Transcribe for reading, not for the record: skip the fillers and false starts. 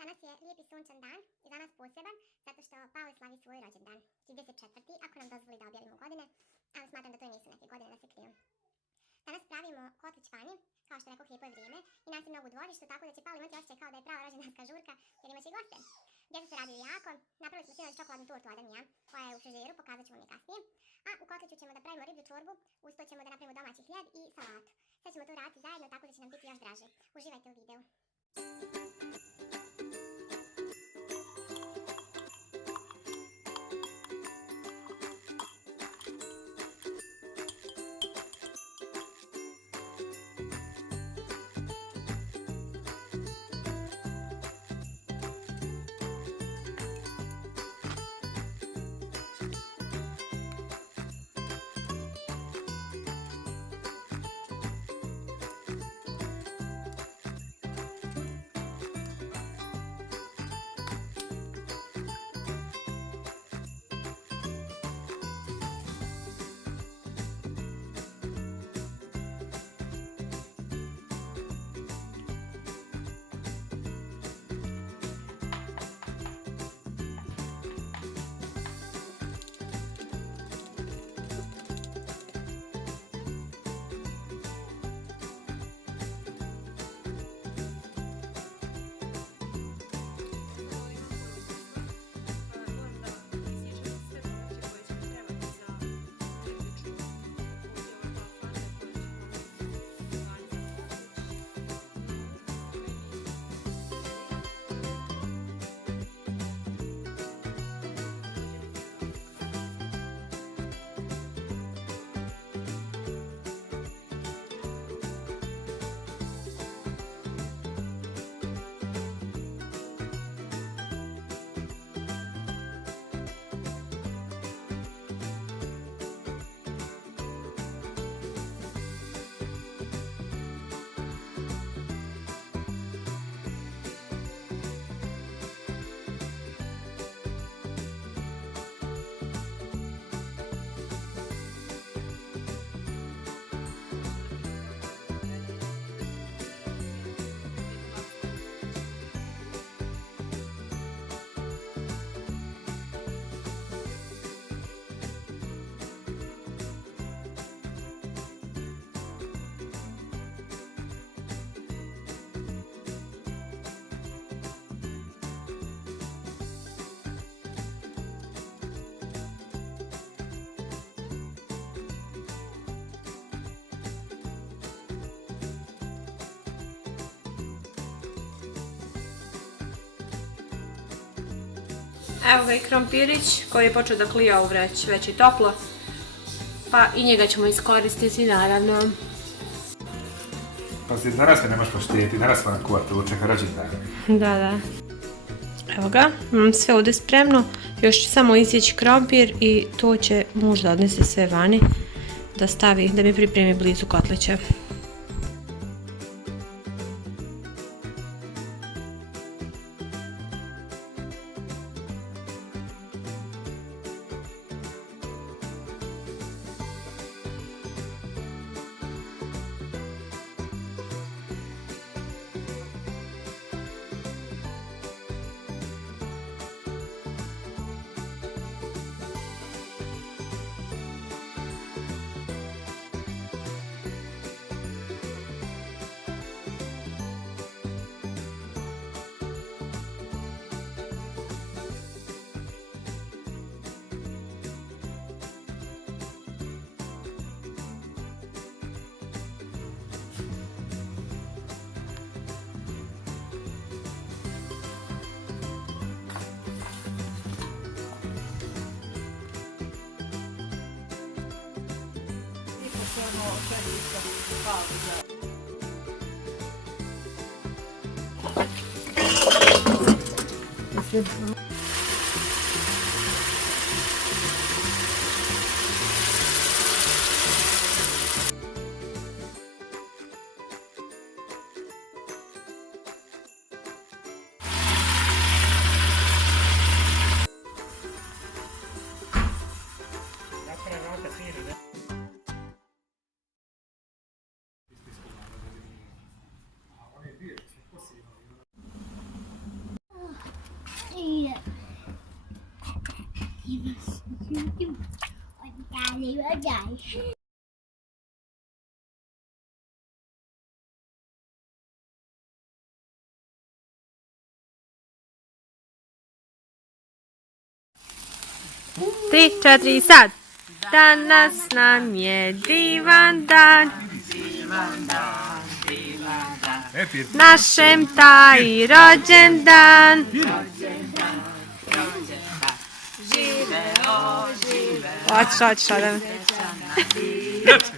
Danas je lijep i sunčan dan i danas poseban zato što Pavle slavi svoj rođendan, 34. ako nam dozvoli da objavimo godine, ali smatram da to i nisu neke godine da se kriju. Danas pravimo kotlić vani, kao što rekao lijepo je vrijeme i nas je mnogo u dvorištu, tako da će Pavle imati osjećaj kao da je prava rođendanska žurka jer imat će goste. Djeca se raduju jako, napravili smo sinoć čokoladnu tortu Adam i ja, koja je u frižideru, pokazat ću vam je kasnije. A u kotliću ćemo da pravimo riblju čorbu, uz to ćemo da napravimo domaći hljeb i salatu. Sve ćemo to raditi zajedno, tako da će nam biti još draže. Uživajte u videu. Evo ga i krompirić koji je počeo da klija u vreć, već je toplo. Pa i njega ćemo iskoristiti naravno. Pa si danas me nemaš poštijeti, danas vam kuvati učeka rođendan. Da. Evo ga, imam sve ovdje spremno. Još ću samo isjeći krompir i to će muž da odnese sve vani. Da stavi, da mi pripremi blizu kotlića. rođaj. Tri, četiri, sad. Danas nam je divan dan. Našem taj rođendan. Hoćeš, Adam. Jače!